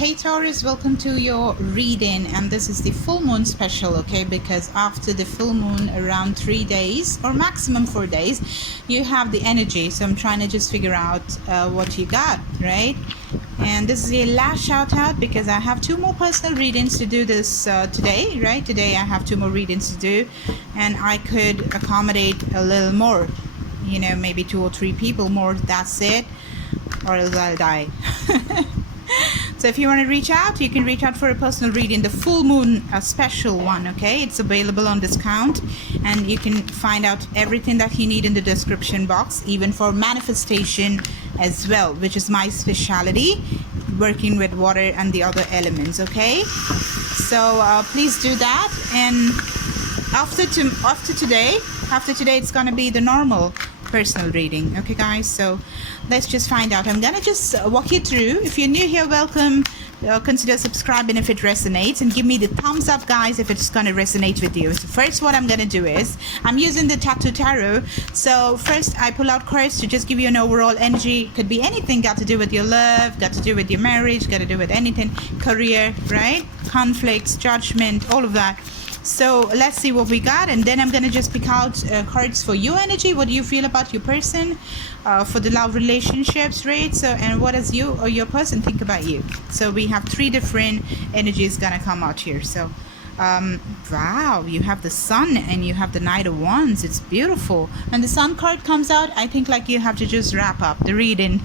Hey Taurus, welcome to your reading, and this is the full moon special, okay? Because after the full moon, around 3 days or maximum 4 days, you have the energy. So I'm trying to just figure out what you got, right? And this is a last shout out because I have 2 more personal readings to do this today, right? Today I have 2 more readings to do, and I could accommodate a little more, you know, maybe 2 or 3 people more. That's it, or else I'll die. So if you want to reach out, you can reach out for a personal reading, the full moon special one, okay? It's available on discount, and you can find out everything that you need in the description box, even for manifestation as well, which is my specialty, working with water and the other elements, okay? So please do that. And after today it's gonna be the normal personal reading, okay guys? So let's just find out. I'm gonna just walk you through. If you're new here, welcome. Consider subscribing if it resonates, and give me the thumbs up, guys, if it's gonna resonate with you. So first, what I'm gonna do is I'm using the Tattoo Tarot. So first I pull out cards to just give you an overall energy. Could be anything, got to do with your love, got to do with your marriage, got to do with anything, career, right? Conflicts, judgment, all of that. So let's see what we got, and then I'm gonna just pick out cards for your energy. What do you feel about your person, for the love relationships, right? So, and what does you or your person think about you? So we have 3 different energies gonna come out here. So wow, you have the Sun and you have the Knight of Wands. It's beautiful. And the Sun card comes out, I think like you have to just wrap up the reading.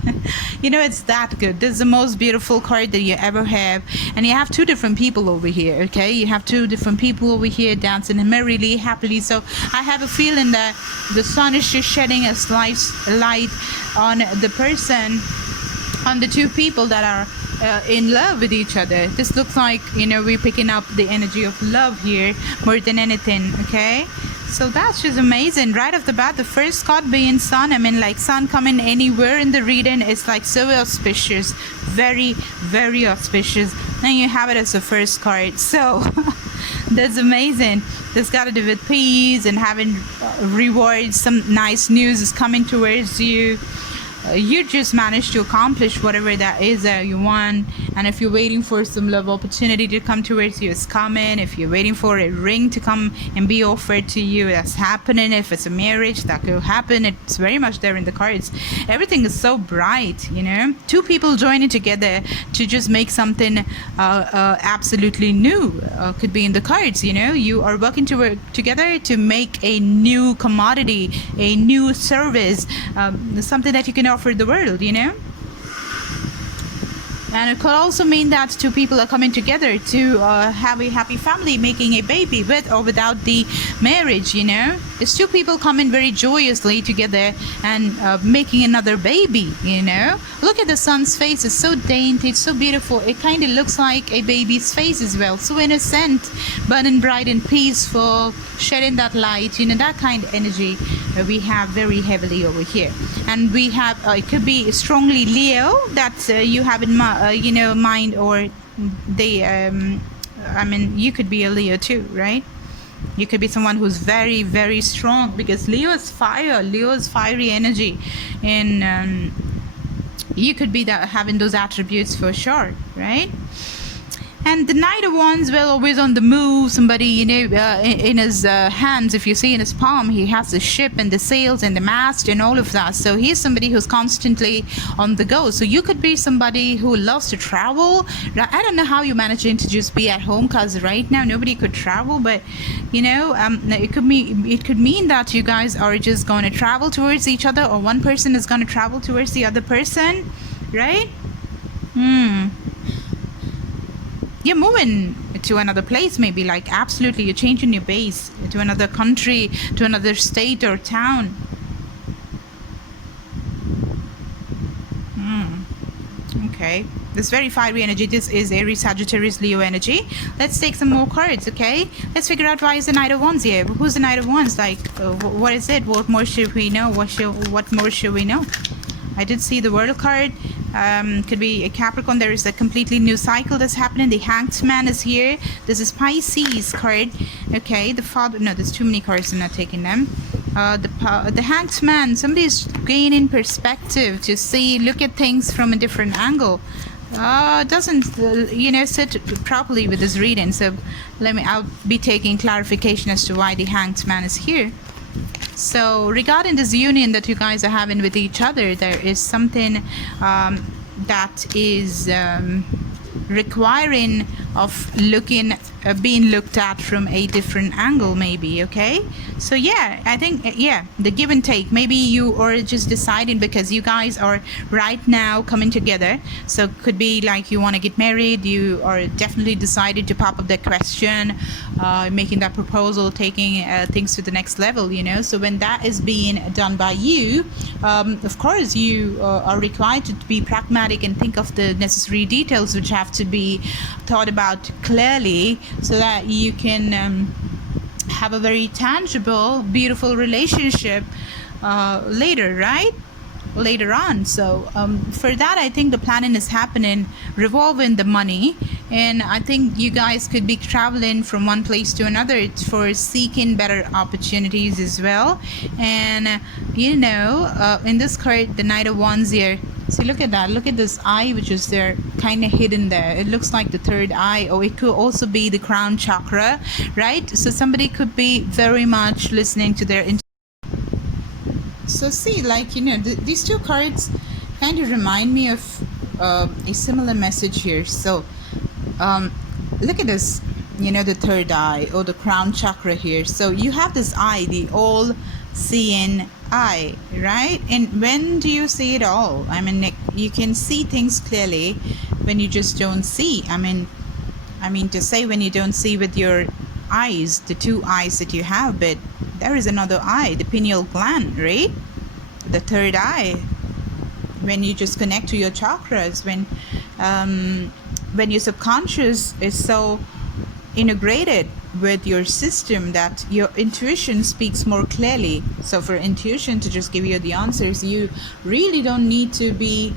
You know, it's that good. This is the most beautiful card that you ever have. And you have 2 different people over here, okay? You have 2 different people over here dancing merrily, happily. So I have a feeling that the Sun is just shedding a slight light on the person, on the 2 people that are in love with each other. This looks like, you know, we're picking up the energy of love here more than anything, okay? So that's just amazing. Right off the bat, the first card being Sun. I mean, like, Sun coming anywhere in the reading is like so auspicious, very, very auspicious. And you have it as the first card. So that's amazing. This got to do with peace and having rewards. Some nice news is coming towards you. You just managed to accomplish whatever that is that you want. And if you're waiting for some love opportunity to come towards you, it's coming. If you're waiting for a ring to come and be offered to you, that's happening. If it's a marriage, that could happen. It's very much there in the cards. Everything is so bright, you know. 2 people joining together to just make something absolutely new. Could be in the cards, you know. You are working to work together to make a new commodity, a new service, something that you can offer the world, you know. And it could also mean that 2 people are coming together to have a happy family, making a baby with or without the marriage, you know. It's 2 people coming very joyously together and making another baby, you know. Look at the Sun's face. It's so dainty, it's so beautiful. It kind of looks like a baby's face as well. So innocent, burning bright and peaceful, shedding that light, you know, that kind of energy we have very heavily over here. And we have, it could be strongly Leo that you have in mind, or they, I mean, you could be a Leo too, right? You could be someone who's very, very strong, because Leo is fire. Leo is fiery energy, and you could be that, having those attributes for sure, right? And the Knight of Wands, well, always on the move. Somebody, you know, in his hands, if you see in his palm, he has the ship and the sails and the mast and all of that. So he's somebody who's constantly on the go. So you could be somebody who loves to travel. I don't know how you're managing to just be at home, because right now nobody could travel. But, you know, it could mean that you guys are just going to travel towards each other, or one person is going to travel towards the other person, right? You're moving to another place, maybe, like, absolutely, you're changing your base to another country, to another state or town. Okay, this very fiery energy. This is Aries, Sagittarius, Leo energy. Let's take some more cards, okay? Let's figure out why is the Knight of Wands here. Who's the Knight of Wands? Like, what is it? What more should we know? What more should we know? I did see the World card. Could be a Capricorn. There is a completely new cycle that's happening. The Hanged Man is here. This is Pisces card. Okay, the Father. No, there's too many cards. I'm not taking them. The Hanged Man. Somebody is gaining perspective to see, look at things from a different angle. doesn't sit properly with this reading. So I'll be taking clarification as to why the Hanged Man is here. So regarding this union that you guys are having with each other, there is something that is requiring of being looked at from a different angle, maybe. Okay, so yeah, I think the give and take. Maybe you are just deciding, because you guys are right now coming together, so could be like you want to get married, you are definitely decided to pop up that question, making that proposal, taking things to the next level, so when that is being done by you, of course you are required to be pragmatic and think of the necessary details which have to be thought about clearly, so that you can have a very tangible, beautiful relationship later on. So for that, I think the planning is happening revolving the money, and I think you guys could be traveling from one place to another for seeking better opportunities as well. And in this card, the Knight of Wands here, so look at that, look at this eye which is there, kind of hidden there. It looks like the third eye, or it could also be the crown chakra, right? So somebody could be very much listening to their so see, these two cards kind of remind me of a similar message here. So look at this, the third eye or the crown chakra here. So you have this eye, the all-seeing eye, right? And when do you see it all? I mean, you can see things clearly when you just don't see. I mean to say, when you don't see with your eyes, the two eyes that you have, but there is another eye, the pineal gland, right? The third eye, when you just connect to your chakras, when your subconscious is so integrated with your system that your intuition speaks more clearly. So for intuition to just give you the answers, you really don't need to be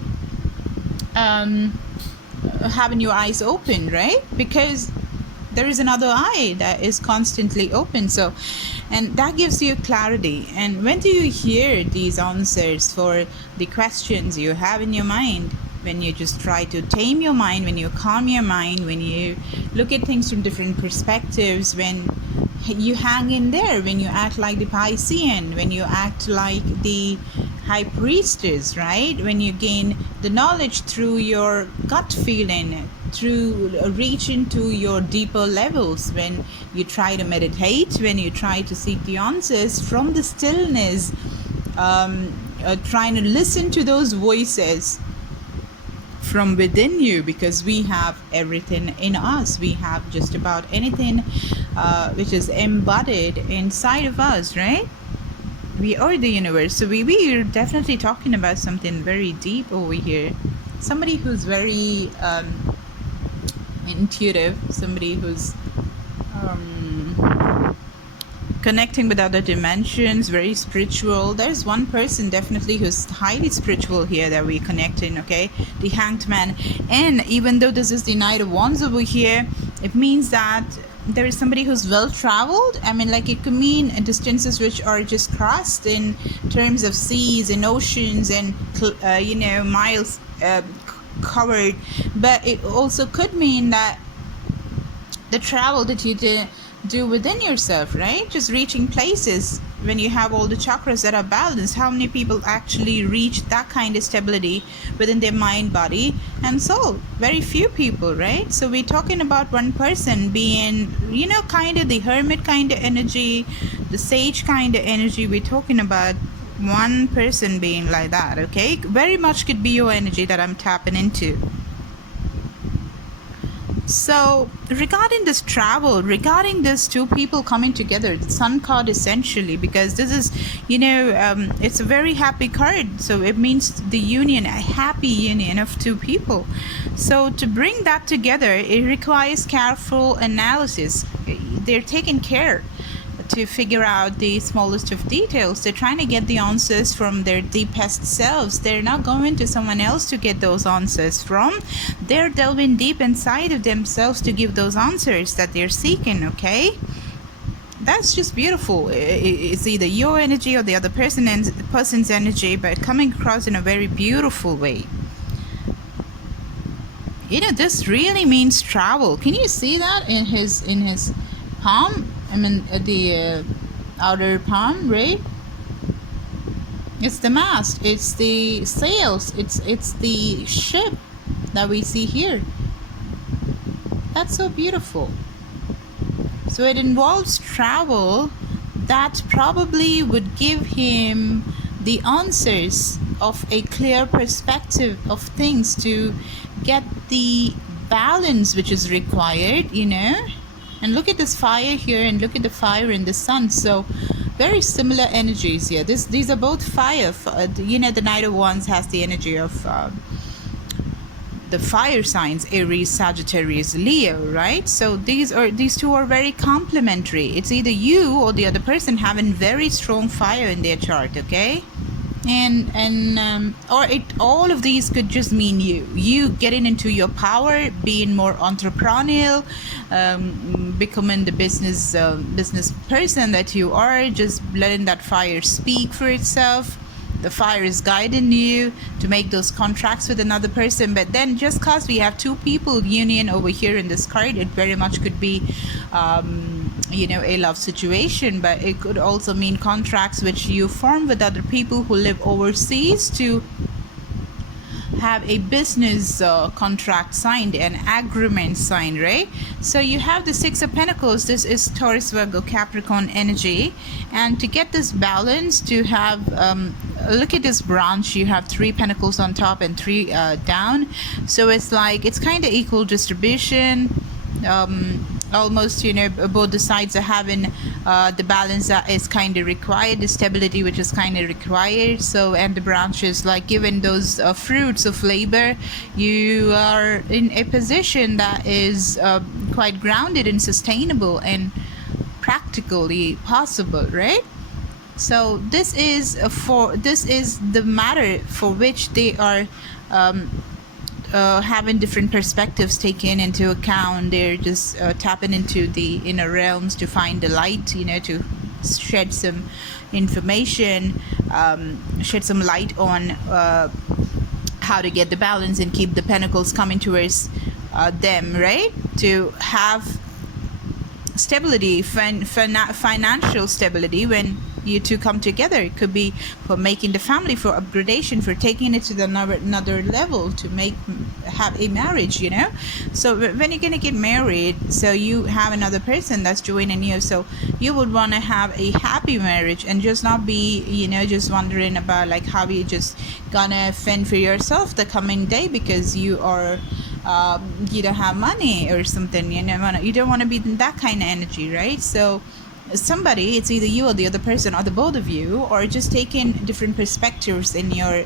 having your eyes open, right? Because there is another eye that is constantly open. So, and that gives you clarity. And when do you hear these answers for the questions you have in your mind? When you just try to tame your mind, when you calm your mind, when you look at things from different perspectives, when you hang in there, when you act like the Piscean, when you act like the High Priestess, right? When you gain the knowledge through your gut feeling, through reaching to your deeper levels, when you try to meditate, when you try to seek the answers from the stillness, trying to listen to those voices from within you, because we have everything in us. We have just about anything which is embodied inside of us, right? We are the universe. So we are definitely talking about something very deep over here. Somebody who's very intuitive, somebody who's connecting with other dimensions, very spiritual. There's one person definitely who's highly spiritual here that we're connecting, okay? The Hanged Man. And even though this is the Knight of Wands over here, it means that there is somebody who's well traveled. I mean, like, it could mean distances which are just crossed in terms of seas and oceans and miles covered, but it also could mean that the travel that you do within yourself, right? Just reaching places when you have all the chakras that are balanced. How many people actually reach that kind of stability within their mind, body and soul? Very few people, right? So we're talking about one person being, kind of the hermit kind of energy, the sage kind of energy. We're talking about one person being like that, okay? Very much could be your energy that I'm tapping into. So regarding this travel, regarding this two people coming together, the Sun card essentially, because this is, it's a very happy card. So it means the union, a happy union of two people. So to bring that together, it requires careful analysis. They're taking care to figure out the smallest of details. They're trying to get the answers from their deepest selves. They're not going to someone else to get those answers from. They're delving deep inside of themselves to give those answers that they're seeking, okay? That's just beautiful. It's either your energy or the other person's energy, but coming across in a very beautiful way. You know, this really means travel. Can you see that in his palm? I mean, the outer palm, right? It's the mast, it's the sails, it's the ship that we see here. That's so beautiful. So it involves travel that probably would give him the answers of a clear perspective of things to get the balance which is required, you know. And look at this fire here, and look at the fire in the sun. So very similar energies here. These are both fire. You know, the Knight of Wands has the energy of the fire signs, Aries, Sagittarius, Leo, right? So these two are very complementary. It's either you or the other person having very strong fire in their chart, okay? All of these could just mean you getting into your power, being more entrepreneurial, becoming the business person that you are, just letting that fire speak for itself. The fire is guiding you to make those contracts with another person. But then just cause we have two people union over here in this card, it very much could be you know, a love situation, but it could also mean contracts which you form with other people who live overseas to have a business contract signed, an agreement signed, right? So you have the Six of Pentacles. This is Taurus, Virgo, Capricorn energy, and to get this balance, to have look at this branch, you have 3 pentacles on top and 3 down, so it's like it's kind of equal distribution. Almost, you know, both the sides are having the balance that is kind of required, the stability which is kind of required. So, and the branches, like given those fruits of labor, you are in a position that is quite grounded and sustainable and practically possible, right? So this is the matter for which they are having different perspectives taken into account. They're just tapping into the inner realms to find the light, you know, to shed some information, shed some light on how to get the balance and keep the pentacles coming towards them, right? To have stability, financial stability when you two come together. It could be for making the family, for upgradation, for taking it to another level, to have a marriage, you know. So when you're gonna get married, so you have another person that's joining you, so you would want to have a happy marriage and just not be, you know, just wondering about like how you just gonna fend for yourself the coming day because you are you don't have money or something, you know. You don't want to be in that kind of energy, right? So somebody, it's either you or the other person or the both of you, or just taking different perspectives in your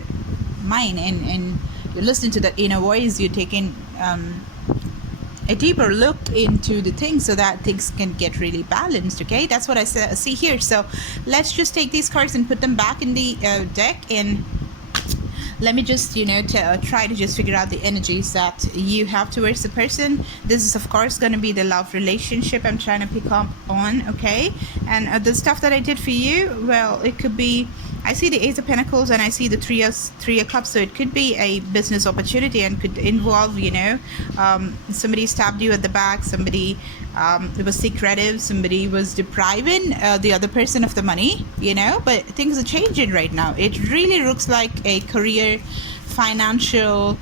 mind, and you're listening to that inner voice. You're taking a deeper look into the things so that things can get really balanced, okay? That's what I see here. So let's just take these cards and put them back in the deck, and let me just, you know, try to just figure out the energies that you have towards the person. This is, of course, going to be the love relationship I'm trying to pick up on, okay? And the stuff that I did for you, well, it could be, I see the Ace of Pentacles and I see the Three of Cups, so it could be a business opportunity and could involve, you know, somebody stabbed you at the back, somebody it was secretive, somebody was depriving the other person of the money, you know, but things are changing right now. It really looks like a career, financial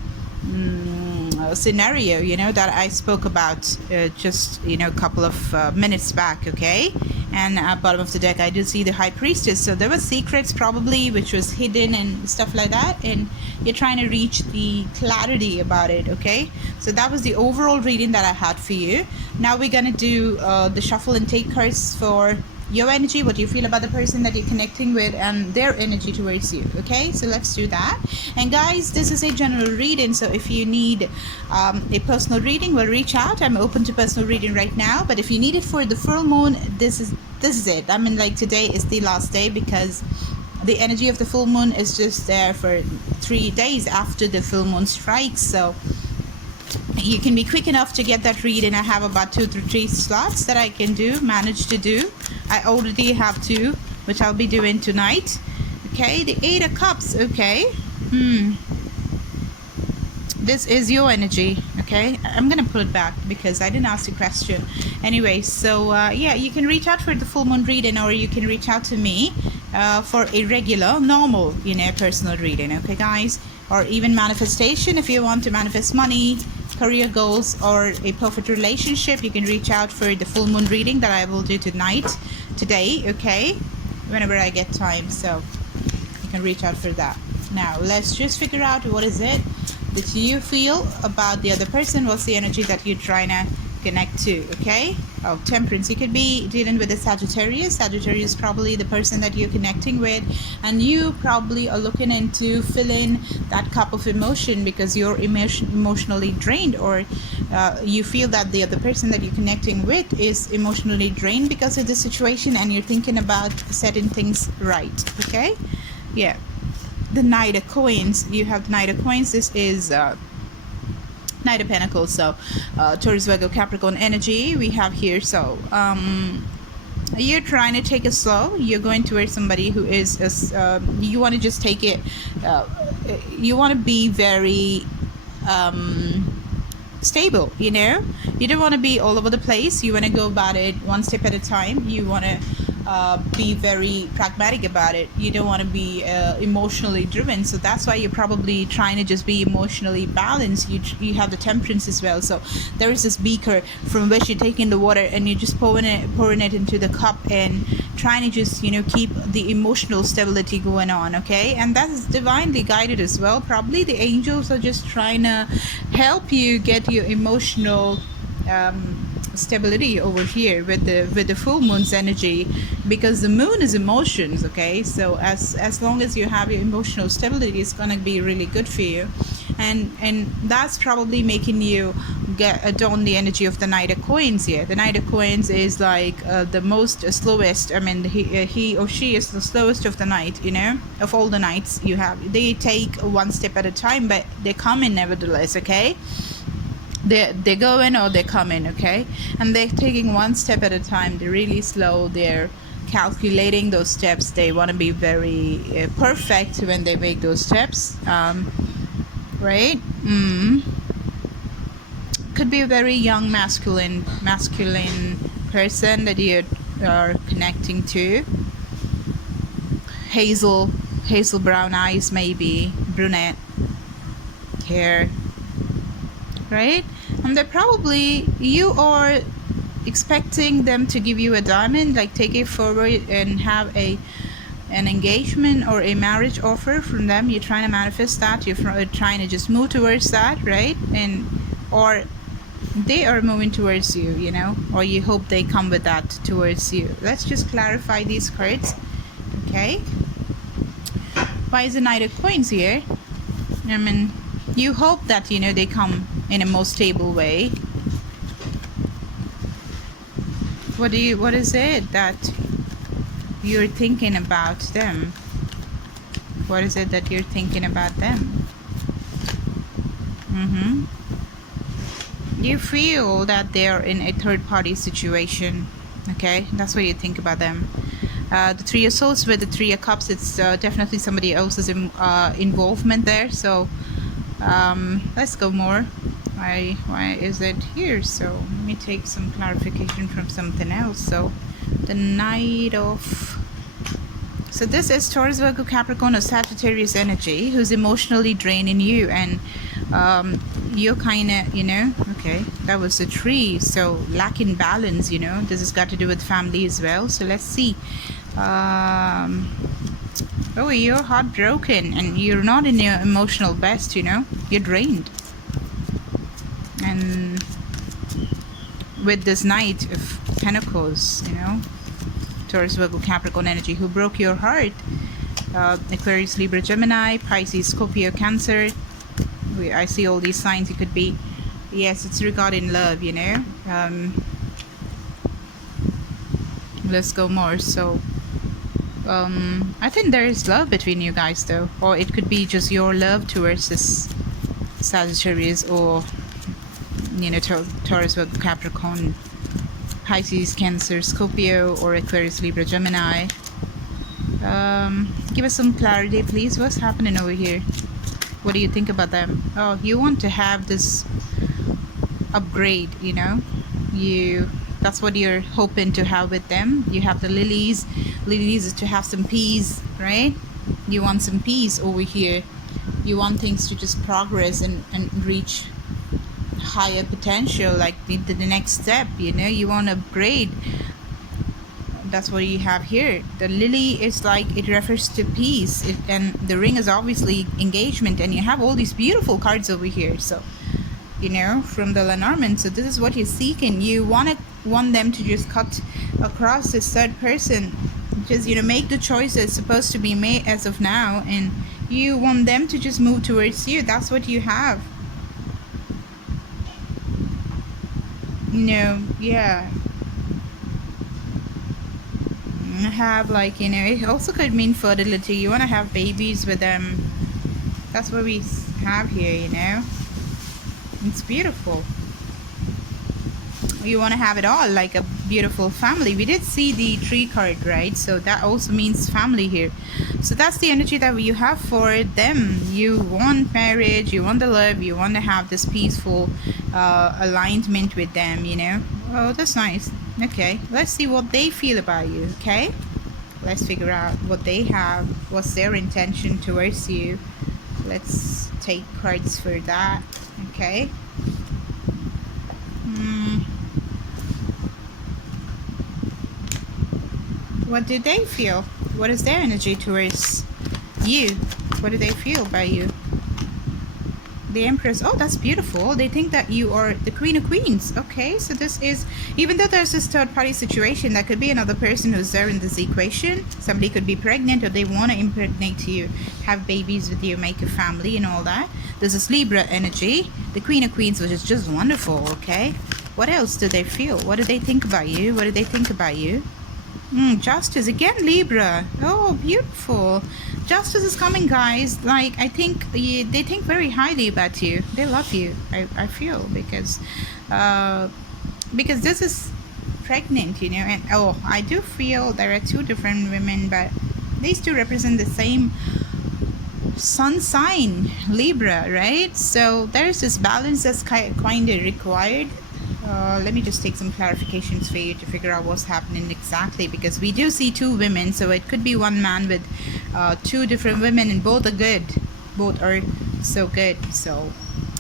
scenario, you know, that I spoke about just, you know, a couple of minutes back, okay? And at bottom of the deck I do see the High Priestess, so there were secrets probably which was hidden and stuff like that, and you're trying to reach the clarity about it, okay? So that was the overall reading that I had for you. Now we're gonna do the shuffle and take cards for your energy, what you feel about the person that you're connecting with, and their energy towards you, okay? So let's do that. And guys, this is a general reading, so if you need a personal reading, well, reach out. I'm open to personal reading right now, but if you need it for the full moon, this is it. I mean, like, today is the last day because the energy of the full moon is just there for 3 days after the full moon strikes, so you can be quick enough to get that reading. I have about 2 to 3 slots that I can manage to do. I already have 2, which I'll be doing tonight. Okay, the 8 of Cups. Okay, this is your energy. Okay, I'm gonna pull it back because I didn't ask the question. Anyway, so yeah, you can reach out for the full moon reading, or you can reach out to me for a regular, normal, personal reading. Okay, guys, or even manifestation. If you want to manifest money, career goals, or a perfect relationship, you can reach out for the full moon reading that I will do today. Okay, whenever I get time. So you can reach out for that. Now let's just figure out what is it that you feel about the other person. What's the energy that you're trying to connect to? Okay. Oh, Temperance. You could be dealing with a Sagittarius. Sagittarius is probably the person that you're connecting with, and you probably are looking into filling that cup of emotion because you're emotionally drained, or you feel that the other person that you're connecting with is emotionally drained because of the situation, and you're thinking about setting things right. Okay. Yeah. The Knight of Coins. You have the Knight of Coins. This is Knight of Pentacles. So Taurus, Virgo, Capricorn energy we have here. So you're trying to take it slow. You're going towards somebody who is you want to just take it, you want to be very stable. You don't want to be all over the place. You want to go about it one step at a time. You want to be very pragmatic about it. You don't want to be emotionally driven, so that's why you're probably trying to just be emotionally balanced. You have the Temperance as well, so there is this beaker from which you're taking the water and you're just pouring it into the cup and trying to just keep the emotional stability going on. Okay, and that is divinely guided as well. Probably the angels are just trying to help you get your emotional stability over here with the full moon's energy, because the moon is emotions. Okay, so as long as you have your emotional stability, it's gonna be really good for you, and that's probably making you don the energy of the Knight of Coins here. The Knight of Coins is like the most slowest. I mean, he or she is the slowest of the night, of all the knights you have. They take one step at a time, but they come in nevertheless. Okay, they're going or they're coming. Okay, and they're taking one step at a time. They're really slow. They're calculating those steps. They want to be very perfect when they make those steps, right? Could be a very young masculine person that you are connecting to. Hazel brown eyes, maybe brunette hair, right? And they're probably, you are expecting them to give you a diamond, like take it forward and have an engagement or a marriage offer from them. You're trying to manifest that. You're trying to just move towards that, right? And or they are moving towards you, or you hope they come with that towards you. Let's just clarify these cards. Okay, why is the Knight of Coins here? I mean, you hope that they come in a most stable way. What is it that you're thinking about them? What is it that you're thinking about them? You feel that they're in a third-party situation. Okay, that's what you think about them. The Three of Swords with the Three of Cups, it's definitely somebody else's involvement there. So let's go more. Why is it here? So let me take some clarification from something else. So the Knight of... So this is Taurus, Virgo, Capricorn, or Sagittarius energy who's emotionally draining you, and you're kind of, okay, that was a tree, so lacking balance. This has got to do with family as well. So let's see. Oh, you're heartbroken and you're not in your emotional best. You're drained, and with this Knight of Pentacles, Taurus, Virgo, Capricorn energy who broke your heart. Aquarius, Libra, Gemini, Pisces, Scorpio, Cancer. I see all these signs. It could be, yes, it's regarding love. Let's go more. So I think there is love between you guys, though, or it could be just your love towards this Sagittarius, or Taurus, Virgo, Capricorn, Pisces, Cancer, Scorpio, or Aquarius, Libra, Gemini. Give us some clarity, please. What's happening over here? What do you think about them? Oh, you want to have this upgrade, you know. That's what you're hoping to have with them. You have the lilies. Lilies is to have some peace, right? You want some peace over here. You want things to just progress and reach higher potential, like the next step, you know. You want to upgrade. That's what you have here. The lily is like, it refers to peace, and the ring is obviously engagement, and you have all these beautiful cards over here. So, you know, from the Lenormand. So this is what you're seeking. You want them to just cut across this third person, just, you know, make the choices supposed to be made as of now, and you want them to just move towards you. That's what you have. No, yeah. Have, like, you know, it also could mean fertility. You want to have babies with them. That's what we have here, you know. It's beautiful. You want to have it all, like a beautiful family. We did see the tree card, right? So that also means family here. So that's the energy that you have for them. You want marriage, you want the love, you want to have this peaceful alignment with them, you know. Oh, that's nice. Okay, let's see what they feel about you. Okay, let's figure out what they have, what's their intention towards you. Let's take cards for that. Okay. What do they feel? What is their energy towards you? What do they feel about you? The Empress. Oh, that's beautiful. They think that you are the Queen of Queens. Okay, so this is, even though there's this third party situation, that could be another person who's there in this equation. Somebody could be pregnant, or they want to impregnate you, have babies with you, make a family and all that. There's this Libra energy, the Queen of Queens, which is just wonderful. Okay, what else do they feel? What do they think about you? What do they think about you? Justice again, Libra. Oh, beautiful. Justice is coming, guys. Like, I think they think very highly about you. They love you, I feel, because this is pregnant, you know. And oh, I do feel there are two different women, but these two represent the same sun sign, Libra, right? So there's this balance that's kind of required. Let me just take some clarifications for you to figure out what's happening exactly, because we do see two women, so it could be one man with two different women, and both are good. Both are so good. So,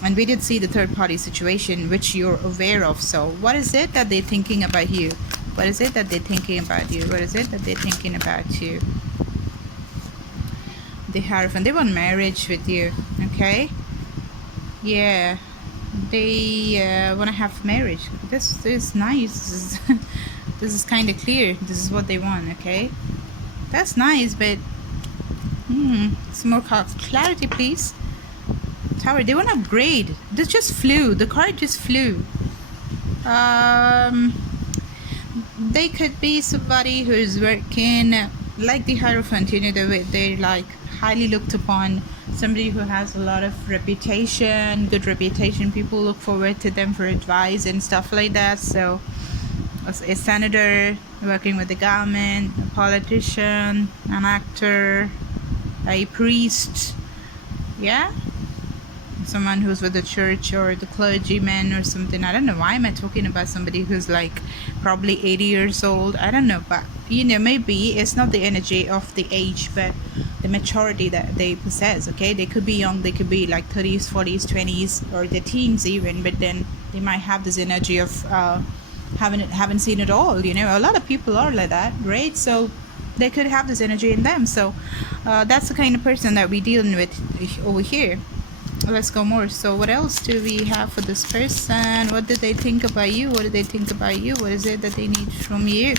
and we did see the third party situation, which you're aware of. So what is it that they're thinking about you? What is it that they're thinking about you? What is it that they're thinking about you? The Hierophant. They want marriage with you. Okay, yeah, they want to have marriage. This is nice. This is kind of clear. This is what they want. Okay, that's nice, but some more clarity, please. Tower. They want to upgrade. This just flew. The card just flew. They could be somebody who's working like the Hierophant. You know, they're like highly looked upon. Somebody who has a lot of reputation, good reputation. People look forward to them for advice and stuff like that. So a senator working with the government, a politician, an actor, a priest, yeah, someone who's with the church, or the clergyman or something. I don't know why am I talking about somebody who's like probably 80 years old. I don't know, but you know, maybe it's not the energy of the age, but the maturity that they possess. Okay, they could be young, they could be like 30s, 40s, 20s, or the teens even, but then they might have this energy of haven't seen it all. You know, a lot of people are like that, right? So they could have this energy in them. So that's the kind of person that we're dealing with over here. Let's go more. So what else do we have for this person? What did they think about you? What do they think about you? What is it that they need from you?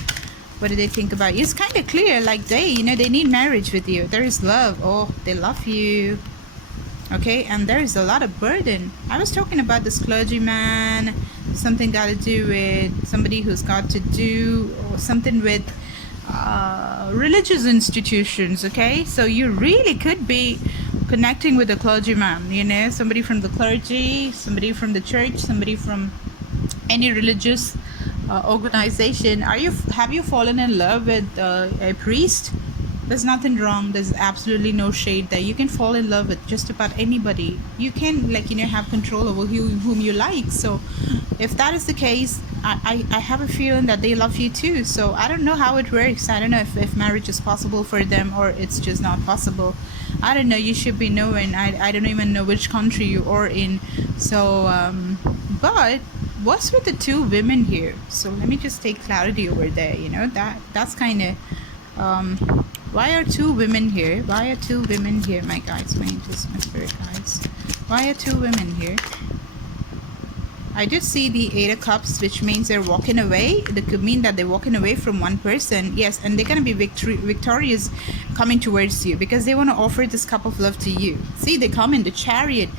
What do they think about you? It's kind of clear, like they need marriage with you. There is love. Oh, they love you. Okay, and there is a lot of burden. I was talking about this clergyman, something got to do with somebody who's got to do something with religious institutions. Okay, so you really could be connecting with a clergyman, you know, somebody from the clergy, somebody from the church, somebody from any religious organization. Have you fallen in love with a priest? There's nothing wrong. There's absolutely no shade there. You can fall in love with just about anybody. You can, like, you know, have control over whom you like. So if that is the case, I have a feeling that they love you too. So I don't know how it works. I don't know if marriage is possible for them or it's just not possible. I don't know. You should be knowing. I don't even know which country you are in. So, but what's with the two women here? So let me just take clarity over there. You know, that's kind of, why are two women here? Why are two women here, my guides, my angels, my spirit guides? Why are two women here? I just see the Eight of Cups, which means they're walking away. It could mean that they're walking away from one person. Yes, and they're going to be victorious coming towards you because they want to offer this cup of love to you. See, they come in the Chariot.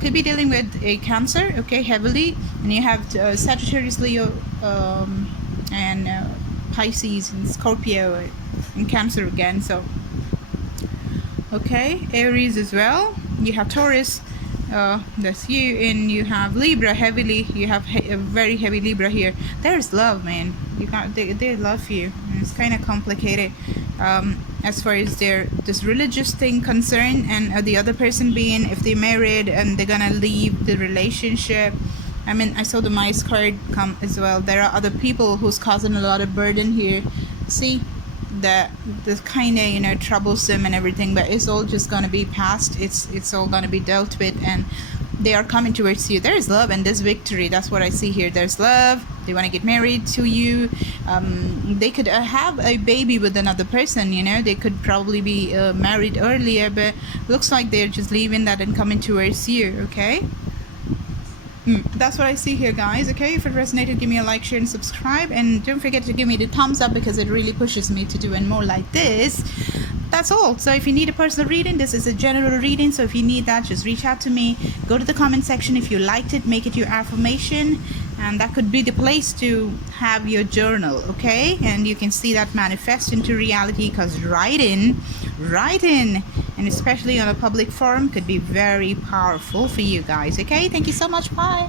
Could be dealing with a Cancer, okay, heavily. And you have Sagittarius, Leo, and Pisces, and Scorpio, and Cancer again. So, okay, Aries as well. You have Taurus. That's you, and you have Libra heavily. You have a very heavy Libra here. There's love, man. They love you. And it's kind of complicated as far as this religious thing concerned, and the other person being if they married and they're gonna leave the relationship. I mean, I saw the mice card come as well. There are other people who's causing a lot of burden here. See, that this kind of, you know, troublesome and everything, but it's all just gonna be past. It's all gonna be dealt with, and they are coming towards you. There is love and there's victory. That's what I see here. There's love. They want to get married to you. They could have a baby with another person, you know. They could probably be married earlier, but looks like they're just leaving that and coming towards you. Okay, that's what I see here, guys. Okay, if it resonated, give me a like, share, and subscribe, and don't forget to give me the thumbs up because it really pushes me to do more like this. That's all. So if you need a personal reading, this is a general reading, so if you need that, just reach out to me. Go to the comment section if you liked it, make it your affirmation, and that could be the place to have your journal. Okay, and you can see that manifest into reality, because writing, and especially on a public forum, could be very powerful for you guys. Okay, thank you so much. Bye.